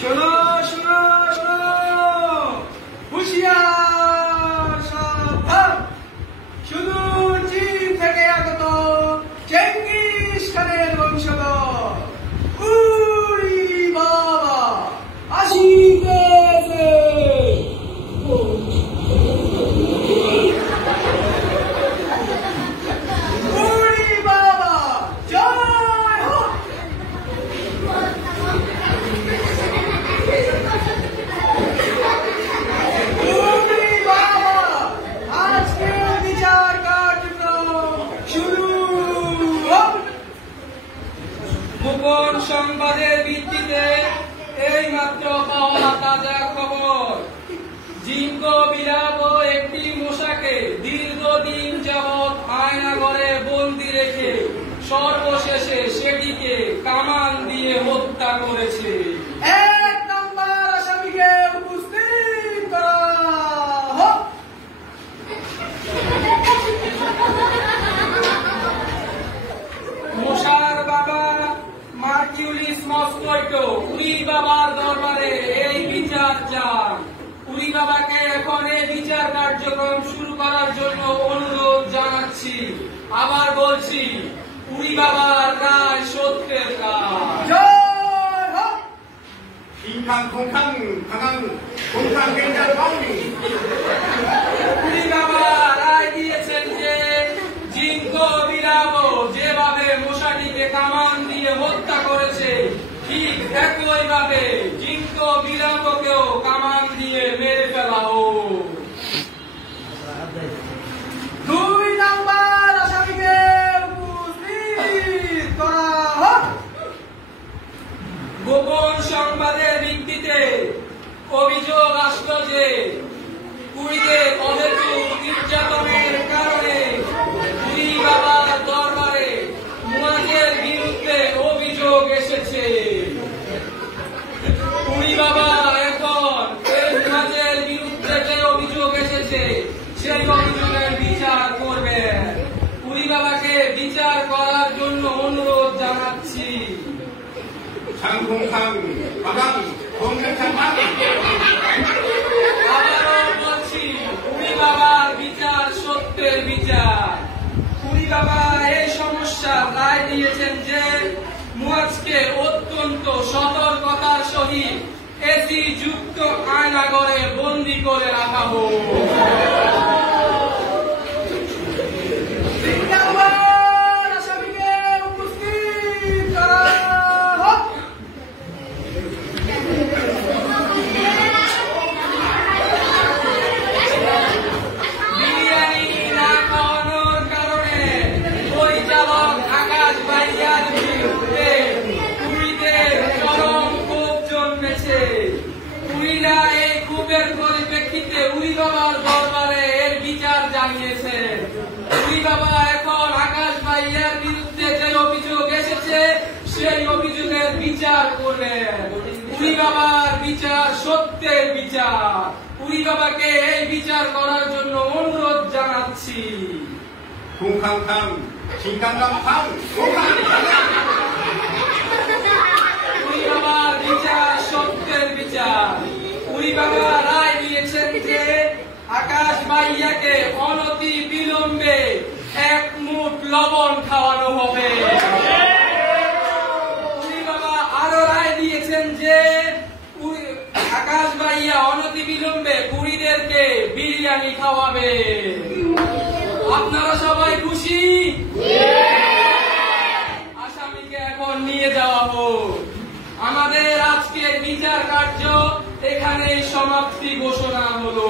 শোনো শোনো শোনো, হুঁশিয়ার সাবধান। শুধু চীন থেকে আগত চেঙ্গিস খানের বংশধর উরি বাবা আসিতেছে। উরি বাবা জয় হোক। উরি বাবা আজকের বিচার কার্যক্রম শুরু হোক। গোপন সংবাদের ভিত্তিতে এই মাত্র পাওয়া তাজা খবর, জিঙ্কো বিলাপ একটি মশাকে দীর্ঘদিন যাবৎ আয়নাঘরে বন্দি রেখে সর্বশেষে সেটিকে কামান দিয়ে হত্যা করেছে। এক নম্বর আসামিকে উপস্থিত করা হোক। মশার বাবা মার্কিউলিস মস্কোইটো উরি বাবার দরবারে এই বিচার চান। উরি বাবাকে এখন এই বিচার কার্যক্রম শুরু করার জন্য অনুরোধ জানাচ্ছি। আবার বলছি, উরি বাবার রায় সত্যের কাজ। জয় হোক। উরি বাবা রায় দিয়েছেন যে জিঙ্কো বিলাপ যেভাবে মশাটিকে কামান দিয়ে হত্যা করেছে, ঠিক একইভাবে জিঙ্কো বিলাপকেও কামান দিয়ে মেরে ফেলা হোক। দুই নাম্বার আসামিকে উপস্থিত করা হোক। গোপন সংবাদের ভিত্তিতে অভিযোগ আসলো যে কুড়িতে অহেতুক নির্যাতনের কারণে উরি বাবার দরবারে মুয়াজের বিরুদ্ধে অভিযোগ এসেছে। উরি বাবা এখন এই মুয়াজের বিরুদ্ধে যে অভিযোগ এসেছে সেই অভিযোগের বিচার করবেন। উরি বাবাকে বিচার করার জন্য অনুরোধ জানাচ্ছি। আবারও বলছি, উরি বাবার বিচার সত্যের বিচার। উরি বাবা এই সমস্যার রায় দিয়েছেন যে মুয়াজকে অত্যন্ত সতর্কতার সহিত এসি যুক্ত আয়নাঘরে বন্দী করে রাখা হোক। আসামিকে উপস্থিত করা হোক। বিরিয়ানি না খাওয়ানোর কারণে পরিচালক আকাশ ভাইয়ার বিরুদ্ধে কুড়িদের চরম ক্ষোভ জন্মেছে। কুড়িরা এই ক্ষোভের পরিপ্রেক্ষিতে উরি বাবার দরবারে এর বিচার জানিয়েছে। উরি বাবা এখন আকাশ ভাইয়ার বিরুদ্ধে যে অভিযোগ এসেছে সেই অভিযোগের বিচার করবেন। উরি বাবার বিচার সত্যের বিচার। উরি বাবাকে এই বিচার করার জন্য অনুরোধ জানাচ্ছি। উরি বাবার বিচার সত্যের বিচার। উরি বাবা রায় দিয়েছেন যে আকাশ ভাইয়াকে অনতি বিলম্বে 1 মুঠ লবণ খাওয়ানো হবে। উরি বাবা আরো রায় দিয়েছেন যে আকাশ ভাইয়া অনতি বিলম্বে কুড়িদেরকে বিরিয়ানি খাওয়াবে। আপনারা সবাই খুশি? আসামিকে এখন নিয়ে যাওয়া হোক। আমাদের আজকের বিচার কার্য এখানেই সমাপ্তি ঘোষণা হলো।